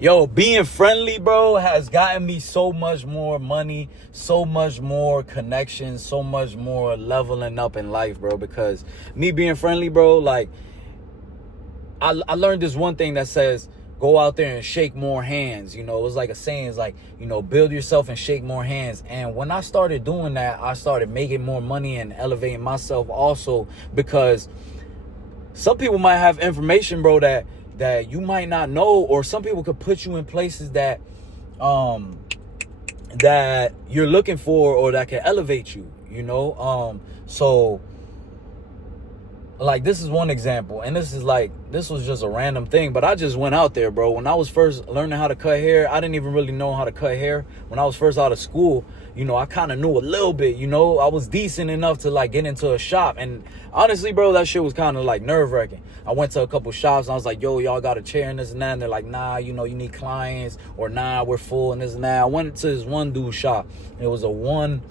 Yo, being friendly, bro, has gotten me so much more money, so much more connections, so much more leveling up in life, bro. Because me being friendly, bro, like, I learned this one thing that says, go out there and shake more hands. You know, it was like a saying, it's like, you know, build yourself and shake more hands. And when I started doing that, I started making more money and elevating myself also, because some people might have information, bro, that you might not know, or some people could put you in places that that you're looking for, or that can elevate you, you know. So like, this is one example, and this was just a random thing, but I just went out there, bro. When I was first learning how to cut hair, I didn't even really know how to cut hair. When I was first out of school, you know, I kind of knew a little bit, you know. I was decent enough to like get into a shop, and honestly, bro, that shit was kind of like nerve-wracking. I went to a couple shops and I was like, yo, y'all got a chair and this and that, and they're like, nah, you know, you need clients, or nah, we're full and this and that. I went to this one dude's shop. It was a one,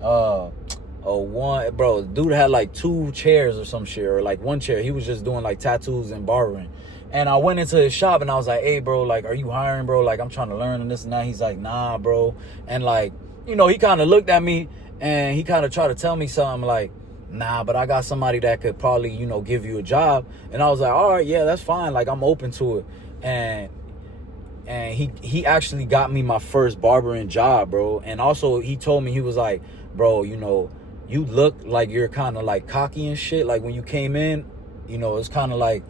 bro, dude had like 2 chairs or some shit, or like 1 chair. He was just doing like tattoos and barbering. And I went into his shop and I was like, hey, bro, like, are you hiring, bro? Like, I'm trying to learn and this and that. He's like, nah, bro. And like, you know, he kind of looked at me and he kind of tried to tell me something like, nah, but I got somebody that could probably, you know, give you a job. And I was like, all right, yeah, that's fine. Like, I'm open to it. And he actually got me my first barbering job, bro. And also he told me, he was like, bro, you know, you look like you're kind of like cocky and shit. Like, when you came in, you know, it's kind of like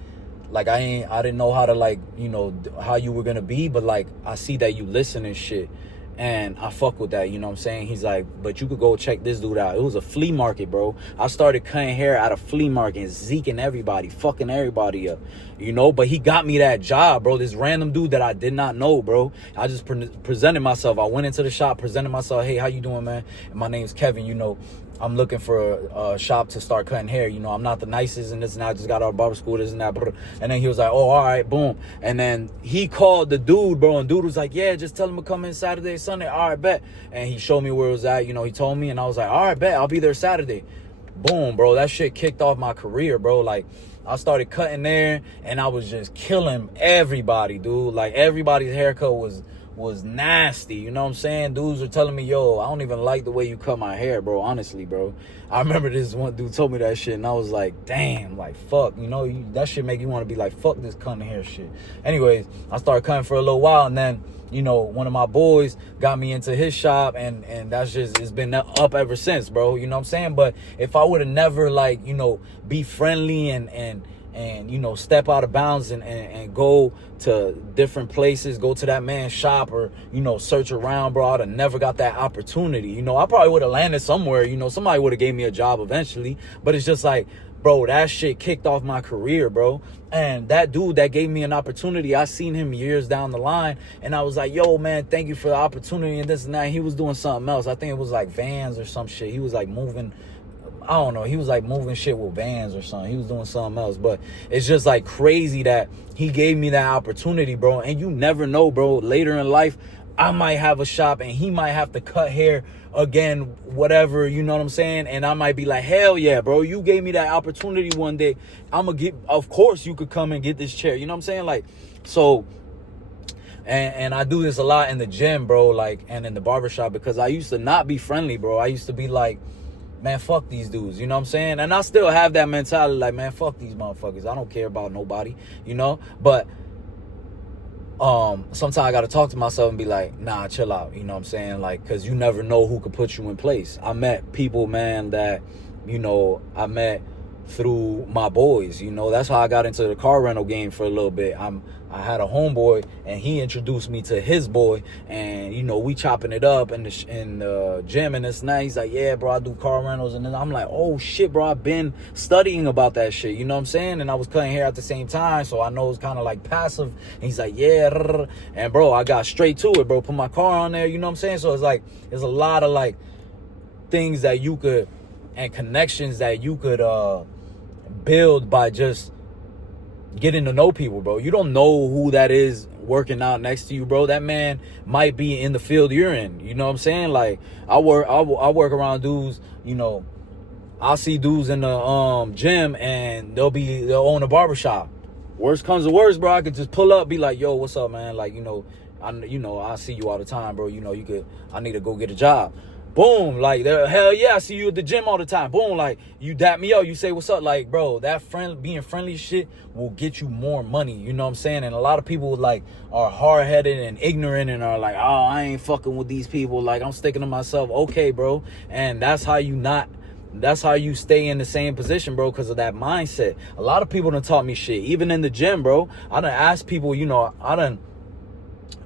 I didn't know how to, like, you know, how you were gonna be, but like, I see that you listen and shit, and I fuck with that, you know what I'm saying? He's like, but you could go check this dude out. It was a flea market, bro. I started cutting hair at a flea market and zeking everybody, fucking everybody up, you know? But he got me that job, bro. This random dude that I did not know, bro. I just presented myself. I went into the shop, presented myself. Hey, how you doing, man? And my name's Kevin, you know. I'm looking for a shop to start cutting hair. You know, I'm not the nicest and this and that. I just got out of barber school, this and that. And then he was like, oh, all right, boom. And then he called the dude, bro. And dude was like, yeah, just tell him to come in Saturday, Sunday. All right, bet. And he showed me where it was at. You know, he told me. And I was like, all right, bet. I'll be there Saturday. Boom, bro. That shit kicked off my career, bro. Like, I started cutting there and I was just killing everybody, dude. Like, everybody's haircut was nasty, you know what I'm saying? Dudes are telling me, yo, I don't even like the way you cut my hair, bro, honestly, bro. I remember this one dude told me that shit, and I was like, damn, like, fuck, you know, that shit make you want to be like, fuck this cutting hair shit. Anyways, I started cutting for a little while, and then, you know, one of my boys got me into his shop, and that's just, it's been up ever since, bro, you know what I'm saying? But if I would have never, like, you know, be friendly and you know, step out of bounds and go to different places, go to that man's shop, or, you know, search around, bro, I'd have never got that opportunity. You know, I probably would have landed somewhere, you know, somebody would have gave me a job eventually, but it's just like, bro, that shit kicked off my career, bro. And that dude that gave me an opportunity, I seen him years down the line, and I was like, yo, man, thank you for the opportunity and this and that. He was doing something else. I think it was like Vans or some shit. He was like moving, I don't know, he was like moving shit with Vans or something. He was doing something else. But it's just like crazy that he gave me that opportunity, bro. And you never know, bro. Later in life, I might have a shop and he might have to cut hair again, whatever, you know what I'm saying? And I might be like, hell yeah, bro, you gave me that opportunity one day. I'm gonna get, of course you could come and get this chair. You know what I'm saying? Like, so, and I do this a lot in the gym, bro, like, and in the barbershop, because I used to not be friendly, bro. I used to be like, man, fuck these dudes, you know what I'm saying? And I still have that mentality, like, man, fuck these motherfuckers. I don't care about nobody, you know? But sometimes I gotta talk to myself and be like, nah, chill out, you know what I'm saying? Like, because you never know who could put you in place. I met people, man, that, you know, I met through my boys, you know. That's how I got into the car rental game for a little bit. I had a homeboy, and he introduced me to his boy, and, you know, we chopping it up in the gym and this and that. He's like, yeah, bro, I do car rentals. And then I'm like, oh shit, bro, I've been studying about that shit, you know what I'm saying? And I was cutting hair at the same time, so I know it's kind of like passive. And he's like, yeah, and bro, I got straight to it, bro. Put my car on there, you know what I'm saying? So it's like, there's a lot of like things that you could, and connections that you could build by just getting to know people, bro. You don't know who that is working out next to you, bro. That man might be in the field you're in, you know what I'm saying? Like, I work around dudes, you know. I'll see dudes in the gym, and they'll own a barbershop. Worst comes to worst, bro, I could just pull up, be like, yo, what's up, man? Like, I see you all the time, bro. I need to go get a job. Boom, like, hell yeah, I see you at the gym all the time. Boom, like, you dap me up, you say what's up. Like, bro, that being friendly shit will get you more money, you know what I'm saying? And a lot of people, like, are hard-headed and ignorant and are like, oh, I ain't fucking with these people. Like, I'm sticking to myself. Okay, bro. And that's how you stay in the same position, bro, because of that mindset. A lot of people done taught me shit, even in the gym, bro. I done asked people,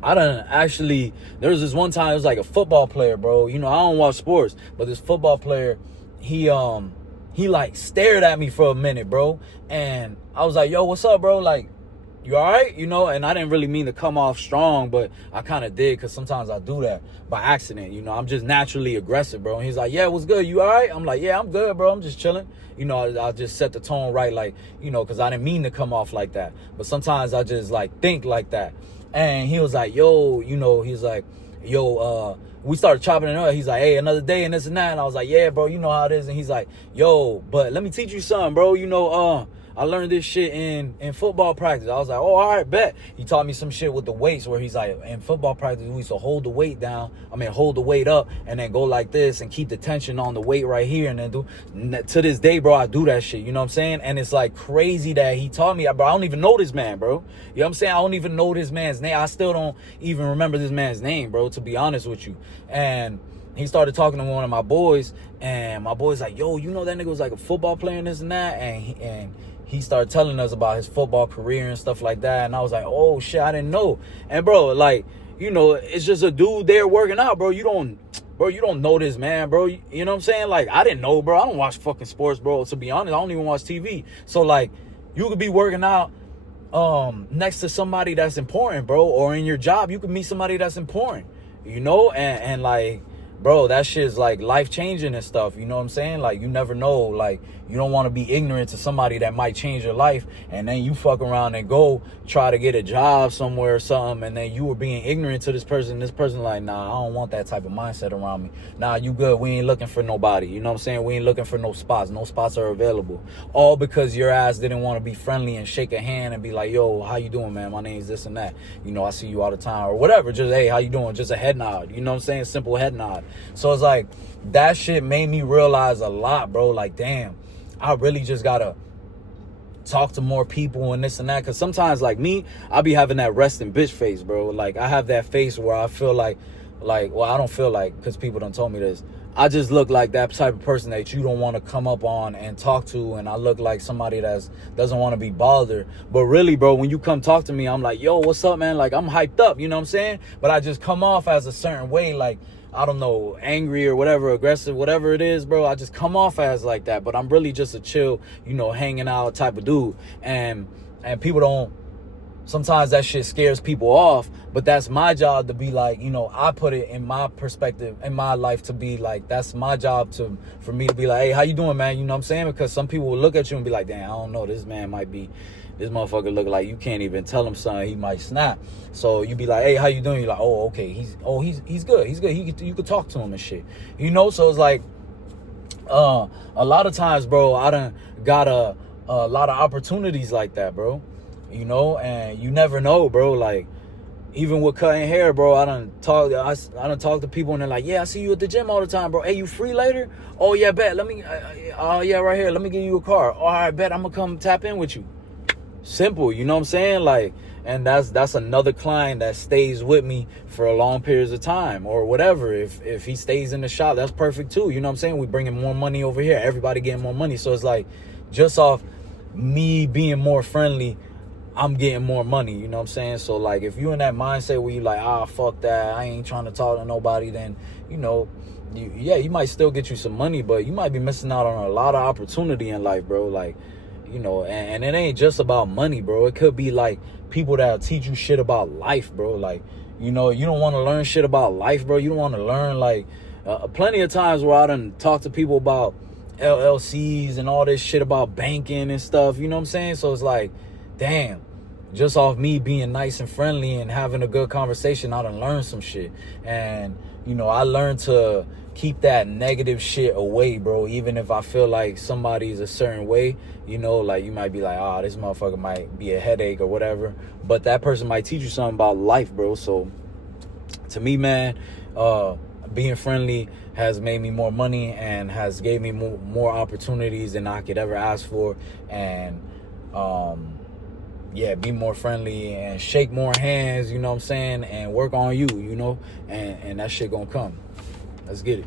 I done actually, there was this one time, it was like a football player, bro. I don't watch sports, but this football player, he like stared at me for a minute, bro. And I was like, yo, what's up, bro? Like, you all right? And I didn't really mean to come off strong, but I kind of did, because sometimes I do that by accident. I'm just naturally aggressive, bro. And he's like, yeah, what's good? You all right? I'm like, yeah, I'm good, bro. I'm just chilling. I just set the tone right, like, because I didn't mean to come off like that. But sometimes I just, like, think like that. And he was like, yo, he's like, yo, we started chopping it up. He's like, hey, another day and this and that. And I was like, yeah, bro, you know how it is. And he's like, yo, but let me teach you something, bro. I learned this shit in football practice. I was like, oh, all right, bet. He taught me some shit with the weights, where he's like, in football practice, we used to hold the weight up and then go like this and keep the tension on the weight right here. And then to this day, bro, I do that shit. You know what I'm saying? And it's like crazy that he taught me, bro. I don't even know this man, bro. You know what I'm saying? I don't even know this man's name. I still don't even remember this man's name, bro, to be honest with you. And he started talking to one of my boys, and my boy's like, yo, that nigga was like a football player and this and that. And he started telling us about his football career and stuff like that. And I was like, oh, shit, I didn't know. And, bro, like, it's just a dude there working out, bro. You don't know this man, bro. You know what I'm saying? Like, I didn't know, bro. I don't watch fucking sports, bro. To be honest, I don't even watch TV. So, like, you could be working out next to somebody that's important, bro. Or in your job, you could meet somebody that's important, and like, bro, that shit is like life-changing and stuff. You know what I'm saying? Like, you never know. Like, you don't want to be ignorant to somebody that might change your life, and then you fuck around and go try to get a job somewhere or something, and then you were being ignorant to this person. This person like, nah, I don't want that type of mindset around me. Nah, you good. We ain't looking for nobody. You know what I'm saying? We ain't looking for no spots. No spots are available. All because your ass didn't want to be friendly and shake a hand and be like, yo, how you doing, man? My name's this and that. I see you all the time, or whatever. Just, hey, how you doing? Just a head nod. You know what I'm saying? Simple head nod. So it's like, that shit made me realize a lot, bro. Like, damn, I really just gotta talk to more people and this and that. Because sometimes, like me, I be having that resting bitch face, bro. Like, I have that face where I feel like, well, I don't feel like, because people done told me this, I just look like that type of person that you don't want to come up on and talk to. And I look like somebody that doesn't want to be bothered. But really, bro, when you come talk to me, I'm like, yo, what's up, man? Like, I'm hyped up, you know what I'm saying? But I just come off as a certain way, like, I don't know, angry or whatever, aggressive, whatever it is, bro. I just come off as like that. But I'm really just a chill, hanging out type of dude. And people don't, sometimes that shit scares people off. But that's my job to be like, I put it in my perspective, in my life, to be like, that's my job for me to be like, hey, how you doing, man? You know what I'm saying? Because some people will look at you and be like, damn, I don't know, this motherfucker look like you can't even tell him something, he might snap. So you be like, hey, how you doing? You're like, oh, okay, he's good. You could talk to him and shit. So it's like, a lot of times, bro, I done got a lot of opportunities like that, bro. And you never know, bro. Like, even with cutting hair, bro, I done talk to people and they're like, yeah, I see you at the gym all the time, bro. Hey, you free later? Oh yeah, bet. Let me, yeah, right here. Let me give you a car. All right, bet. I'm gonna come tap in with you. Simple, you know what I'm saying? Like, and that's another client that stays with me for a long periods of time or whatever. If he stays in the shop, that's perfect too. You know what I'm saying? We bringing more money over here. Everybody getting more money. So it's like, just off me being more friendly, I'm getting more money. You know what I'm saying? So like, if you in that mindset where you like, fuck that, I ain't trying to talk to nobody, then, you might still get you some money, but you might be missing out on a lot of opportunity in life, bro. Like, and it ain't just about money, bro. It could be like people that'll teach you shit about life, bro. Like, you don't want to learn shit about life, bro. You don't want to learn, like, plenty of times where I done talk to people about LLCs and all this shit about banking and stuff, you know what I'm saying? So it's like, damn, just off me being nice and friendly and having a good conversation, I done learned some shit. And, I learned to keep that negative shit away, bro. Even if I feel like somebody's a certain way, you know, like you might be like, ah, this motherfucker might be a headache or whatever, but that person might teach you something about life, bro. So to me, man, being friendly has made me more money and has gave me more opportunities than I could ever ask for. And yeah, be more friendly and shake more hands, you know what I'm saying, and work on you, you know, and that shit gonna come. Let's get it.